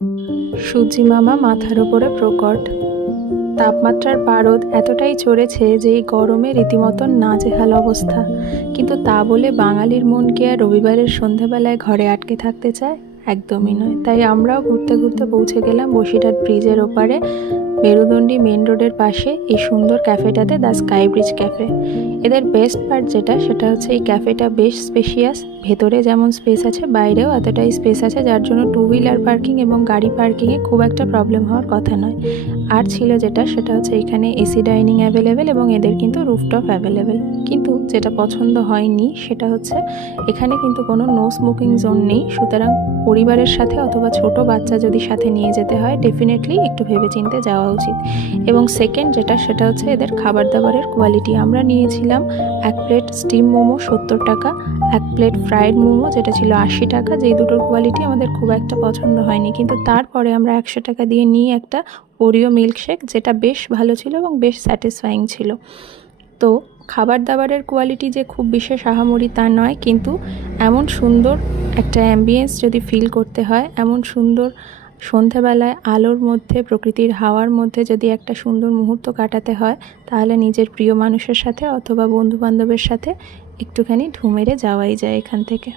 সূর্যি মামা মাথার উপরে প্রকট। তাপমাত্রার পারদ এতটাই চড়েছে যে এই গরমে রীতিমতন নাজেহাল অবস্থা। কিন্তু তা বলে বাঙালির মন কি আর রবিবারের সন্ধেবেলায় ঘরে আটকে থাকতে চায়? একদমই নয়। তাই আমরাও ঘুরতে ঘুরতে পৌঁছে গেলাম বসিরহাট ব্রিজের ওপারে, মেরুদণ্ডী মেন রোডের পাশে এই সুন্দর ক্যাফেটাতে, দ্য স্কাই ব্রিজ ক্যাফে। এদের বেস্ট পার্ট যেটা, সেটা হচ্ছে এই ক্যাফেটা বেশ স্পেশিয়াস। ভেতরে যেমন স্পেস আছে, বাইরেও এতটাই স্পেস আছে, যার জন্য টু হুইলার পার্কিং এবং গাড়ি পার্কিংয়ে খুব একটা প্রবলেম হওয়ার কথা নয়। আর ছিল যেটা, সেটা হচ্ছে এখানে এসি ডাইনিং অ্যাভেলেবেল এবং এদের কিন্তু রুফটপ অ্যাভেলেবেল। কিন্তু যেটা পছন্দ হয়নি সেটা হচ্ছে এখানে কিন্তু কোনো নো স্মোকিং জোন নেই। সুতরাং পরিবারের সাথে অথবা ছোট বাচ্চা যদি সাথে নিয়ে যেতে হয়, ডেফিনেটলি একটু ভেবেচিন্তে যাওয়া উচিত। এবং সেকেন্ড যেটা, সেটা হচ্ছে এদের খাবার দাবারের কোয়ালিটি। আমরা নিয়েছিলাম এক প্লেট স্টিম মোমো 70 টাকা, এক প্লেট ফ্রাইড মোমো যেটা ছিল 80 টাকা। যেই দুটোর কোয়ালিটি আমাদের খুব একটা পছন্দ হয়নি, কিন্তু তারপরে আমরা 100 টাকা দিয়ে নিই একটা ওরিও মিল্কশেক, যেটা বেশ ভালো ছিল এবং বেশ স্যাটিসফাইং ছিল। তো খাবার দাবারের কোয়ালিটি যে খুব বিশেষ আহামরি তা নয়, কিন্তু এমন সুন্দর একটা অ্যাম্বিয়েন্স যদি ফিল করতে হয়, এমন সুন্দর সন্ধেবেলায় আলোর মধ্যে, প্রকৃতির হাওয়ার মধ্যে যদি একটা সুন্দর মুহূর্ত কাটাতে হয়, তাহলে নিজের প্রিয় মানুষের সাথে অথবা বন্ধুবান্ধবের সাথে একটুখানি ঢু মেরে যাওয়াই যায় এখান থেকে।